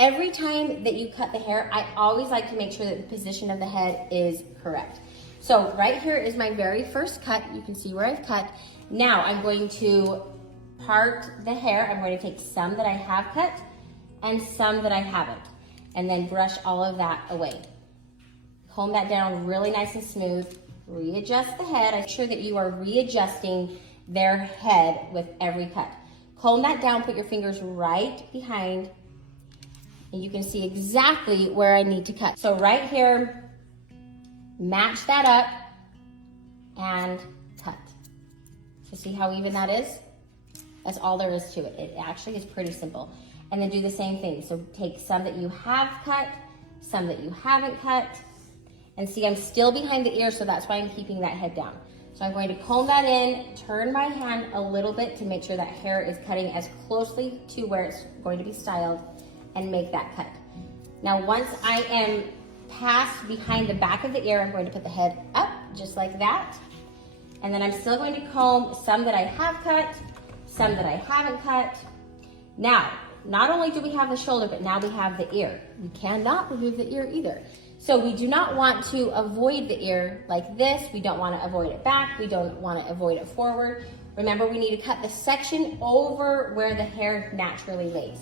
Every time that you cut the hair, I always like to make sure that the position of the head is correct. So right here is my very first cut. You can see where I've cut. Now I'm going to part the hair. I'm going to take some that I have cut and some that I haven't, and then brush all of that away. Comb that down really nice and smooth. Readjust the head. Make sure that you are readjusting their head with every cut. Comb that down, put your fingers right behind, and you can see exactly where I need to cut. So right here, match that up and cut. So see how even that is? That's all there is to it. It actually is pretty simple. And then do the same thing. So take some that you have cut, some that you haven't cut, and see I'm still behind the ear, so that's why I'm keeping that head down. So I'm going to comb that in, turn my hand a little bit to make sure that hair is cutting as closely to where it's going to be styled, and make that cut. Now once I am past behind the back of the ear, I'm going to put the head up just like that. And then I'm still going to comb some that I have cut, some that I haven't cut. Now, not only do we have the shoulder, but now we have the ear. We cannot remove the ear either. So we do not want to avoid the ear like this. We don't want to avoid it back. We don't want to avoid it forward. Remember, we need to cut the section over where the hair naturally lays.